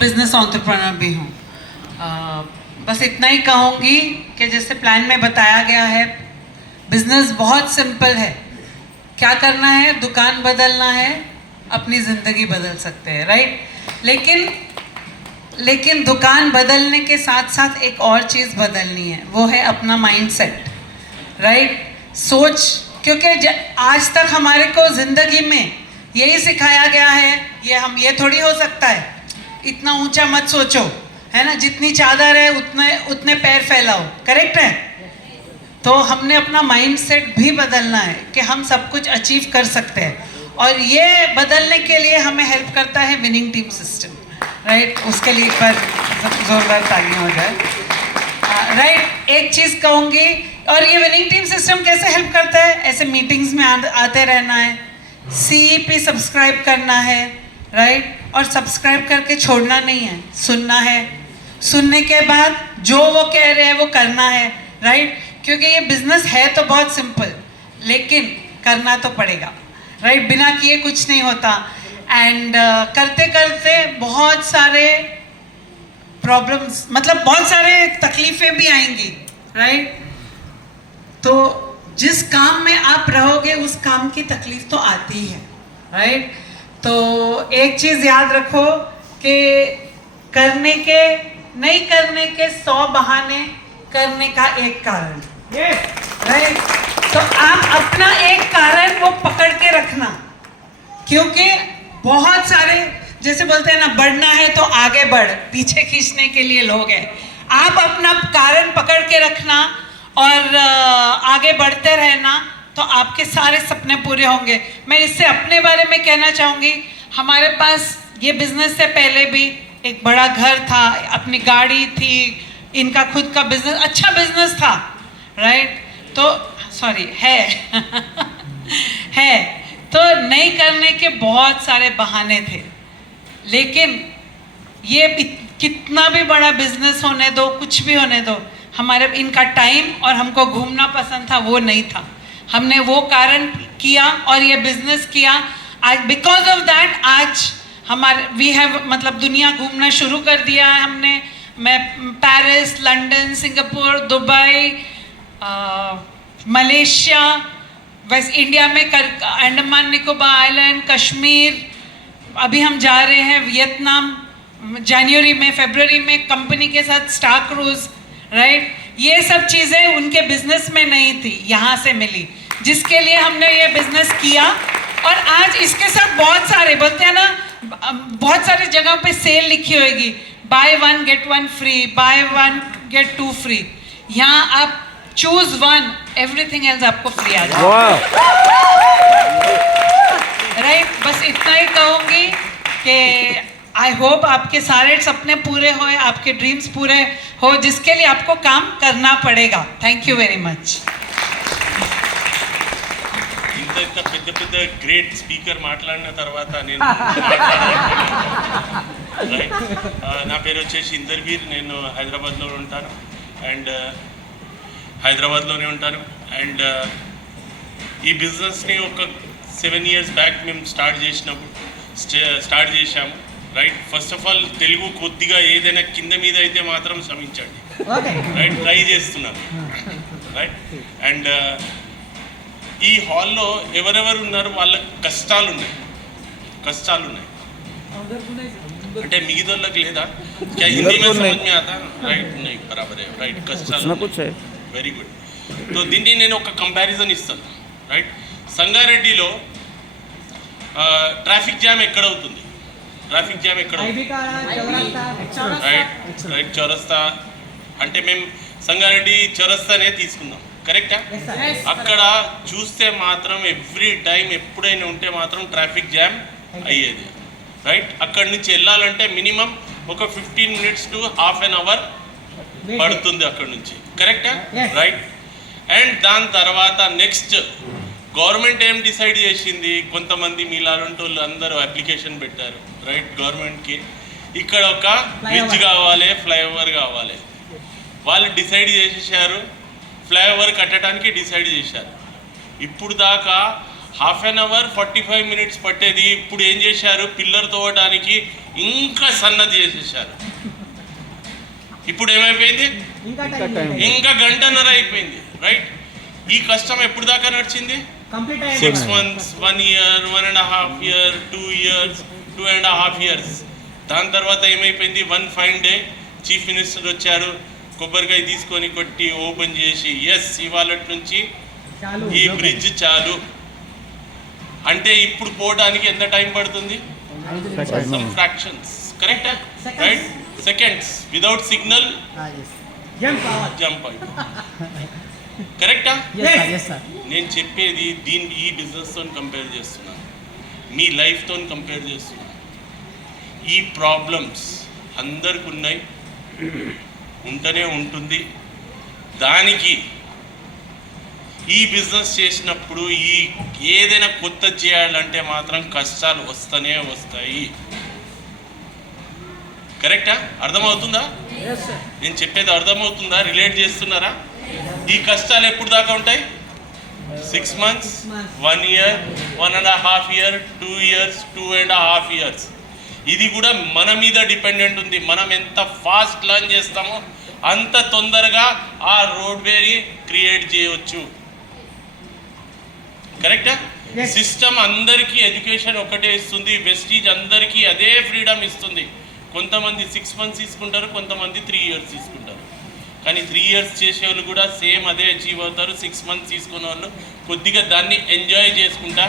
Business entrepreneur भी हूँ। बस इतना ही कहूँगी कि जैसे प्लान में बताया गया है, बिजनेस बहुत सिंपल है। क्या करना है, दुकान बदलना है, अपनी ज़िंदगी बदल सकते हैं, राइट। लेकिन दुकान बदलने के साथ साथ एक और चीज़ बदलनी है, वो है अपना माइंडसेट, राइट। सोच, क्योंकि आज तक हमारे को ज़िंदगी में यही सिखाया गया है, ये थोड़ी हो सकता है, इतना ऊंचा मत सोचो, है ना, जितनी चादर है उतने पैर फैलाओ, करेक्ट है। तो हमने अपना माइंडसेट भी बदलना है कि हम सब कुछ अचीव कर सकते हैं, और ये बदलने के लिए हमें हेल्प करता है विनिंग टीम सिस्टम, राइट। उसके लिए एक बार जोरदार तालियां हो जाए, राइट। एक चीज़ कहूँगी, और ये विनिंग टीम सिस्टम कैसे हेल्प करता है, ऐसे मीटिंग्स में आते रहना है, CEP सब्सक्राइब करना है, राइट। और सब्सक्राइब करके छोड़ना नहीं है, सुनना है, सुनने के बाद जो वो कह रहे हैं वो करना है, राइट। क्योंकि ये बिजनेस है तो बहुत सिंपल, लेकिन करना तो पड़ेगा, राइट। बिना किए कुछ नहीं होता। एंड करते करते बहुत सारे प्रॉब्लम्स, मतलब बहुत सारे तकलीफें भी आएंगी, राइट। तो जिस काम में आप रहोगे उस काम की तकलीफ तो आती है, राइट। तो एक चीज़ याद रखो कि नहीं करने के 100 बहाने, करने का एक कारण, राइट। तो आप अपना एक कारण वो पकड़ के रखना, क्योंकि बहुत सारे, जैसे बोलते हैं ना, बढ़ना है तो आगे बढ़, पीछे खींचने के लिए लोग हैं। आप अपना कारण पकड़ के रखना और आगे बढ़ते रहना, तो आपके सारे सपने पूरे होंगे। मैं इससे अपने बारे में कहना चाहूँगी, हमारे पास ये बिजनेस से पहले भी एक बड़ा घर था, अपनी गाड़ी थी, इनका खुद का बिजनेस, अच्छा बिजनेस था, राइट। तो सॉरी है है तो नहीं करने के बहुत सारे बहाने थे, लेकिन ये कितना भी बड़ा बिजनेस होने दो, कुछ भी होने दो, हमारे इनका टाइम और हमको घूमना पसंद था, वो नहीं था। हमने वो कारण किया और ये बिजनेस किया। आज बिकॉज ऑफ दैट आज वी हैव, मतलब दुनिया घूमना शुरू कर दिया है हमने। मैं Paris, London, Singapore, Dubai, Malaysia, waste India में अंडमान निकोबार आइलैंड, कश्मीर, अभी हम जा रहे हैं वियतनाम जनवरी में, फरवरी में, कंपनी के साथ स्टार क्रूज, राइट। ये सब चीज़ें उनके बिजनेस में नहीं थी, यहाँ से मिली, जिसके लिए हमने ये बिजनेस किया। और आज इसके साथ बहुत सारे, बोलते हैं ना, बहुत सारी जगह पे सेल लिखी होगी, buy 1 get 1 free, buy 1 get 2 free. यहाँ आप चूज 1, एवरीथिंग एल्स आपको फ्री आ जाए, राइट। बस इतना ही कहूँगी कि आई होप आपके सारे सपने पूरे होए, आपके ड्रीम्स पूरे हो, जिसके लिए आपको काम करना पड़ेगा। Thank you very much. ఇంత పెద్ద పెద్ద గ్రేట్ స్పీకర్ మాట్లాడిన తర్వాత నేను నా పేరు వచ్చేసి ఇందర్వీర్, నేను హైదరాబాద్లోనే ఉంటాను. అండ్ ఈ బిజినెస్ని ఒక 7 years బ్యాక్ మేము స్టార్ట్ చేశాము, right. First of all Telugu కొద్దిగా ఏదైనా కింద మీద అయితే మాత్రం శ్రమించండి, రైట్. ట్రై చేస్తున్నాను, రైట్. అండ్ ఈ హాల్లో ఎవరెవరు ఉన్నారు వాళ్ళ కష్టాలు ఉన్నాయి, అంటే మిగతాళ్ళకి లేదా, హిందీ में समझ में आता, రైట్. नहीं बराबर है, రైట్. కష్టాలు వెరీ గుడ్. సో దీన్ని నేను ఒక కంపారిజన్ ఇస్తాను, రైట్. సంగారెడ్డిలో ట్రాఫిక్ జామ్ ఎక్కడ అవుతుంది, రైట్. చౌరస్తా అంటే మేము సంగారెడ్డి చౌరస్తానే తీసుకుందాం, కరెక్టా. అక్కడ చూస్తే మాత్రం ఎవ్రీ టైం ఎప్పుడైనా ఉంటే మాత్రం ట్రాఫిక్ జామ్ అయ్యేది, రైట్. అక్కడి నుంచి వెళ్ళాలంటే మినిమం ఒక 15 minutes to half an hour పడుతుంది అక్కడి నుంచి, కరెక్టా, రైట్. అండ్ దాని తర్వాత నెక్స్ట్ గవర్నమెంట్ ఏం డిసైడ్ చేసింది, కొంతమంది మీలాంటి వాళ్ళు అందరూ అప్లికేషన్ పెట్టారు, రైట్, గవర్నమెంట్కి. ఇక్కడ ఒక బ్రిడ్జ్ కావాలి, ఫ్లైఓవర్ కావాలి, వాళ్ళు డిసైడ్ చేసేసారు, ఫ్లైఓవర్ కట్టడానికి డిసైడ్ చేశారు. ఇప్పుడు దాకా హాఫ్ అన్ అవర్ 45 మినిట్స్ పట్టేది ఇప్పుడు ఏం చేశారు, పిల్లర్ తోవడానికి ఇంకా సన్నది చేసేసారు. ఇప్పుడు ఏమైపోయింది, ఇంకా గంటన్నర అయిపోయింది. రైట్, ఈ కష్టం ఎప్పుడు దాకా నడిచింది, 6 months, 1 year, 1.5 year, 2 years, 2.5 years. దాని తర్వాత ఏమైపోయింది, one fine day chief minister వచ్చారు, కొబ్బరికాయ తీసుకొని కొట్టి ఓపెన్ చేసి ఎస్ ఇవాళ నుంచి ఈ బ్రిడ్జ్ చాలు అంటే ఇప్పుడు పోవడానికి ఎంత టైం పడుతుంది, సమ్ ఫ్రాక్షన్స్, కరెక్టా, right, seconds, without signal jump అయిపోయింది, కరెక్టా. నేను చెప్పేది ఈ బిజినెస్తో కంపేర్ చేస్తున్నాను, మీ లైఫ్తో కంపేర్ చేస్తున్నాను. ఈ ప్రాబ్లమ్స్ అందరికి ఉన్నాయి, ఉంటూనే ఉంటుంది. దానికి ఈ బిజినెస్ చేసినప్పుడు ఏదైనా కొత్త చేయాలంటే మాత్రం కష్టాలు వస్తూనే వస్తాయి, కరెక్టా. అర్థమవుతుందా, నేను చెప్పేది అర్థమవుతుందా, రిలేట్ చేస్తున్నారా. ఈ కష్టాలు ఎప్పుడు దాకా ఉంటాయి, 6 months, 1 year, 1.5 year, 2 years, 2.5 years. ఇది కూడా మన మీద డిపెండెంట్ ఉంది. మనం ఎంత ఫాస్ట్ లర్న్ చేస్తామో అంత తొందరగా ఆ రోడ్వేని క్రియేట్ చేయవచ్చు, కరెక్టా. సిస్టమ్ అందరికీ ఎడ్యుకేషన్ ఒకటే ఇస్తుంది, వెస్టీజ్ అందరికీ అదే ఫ్రీడమ్ ఇస్తుంది. కొంతమంది 6 months తీసుకుంటారు, కొంతమంది 3 years తీసుకుంటారు. కానీ 3 years చేసే వాళ్ళు కూడా సేమ్ అదే అచీవ్ అవుతారు. 6 months తీసుకున్న వాళ్ళు కొద్దిగా దాన్ని ఎంజాయ్ చేసుకుంటా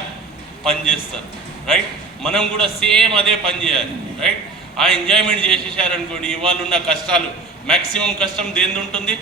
పని చేస్తారు, రైట్. మనం కూడా సేమ్ అదే పని చేయాలి, రైట్. ఆ ఎంజాయ్మెంట్ చేసేసారనుకోండి, ఇవాళ ఉన్న కష్టాలు మ్యాక్సిమం కష్టం దేని ఉంటుంది,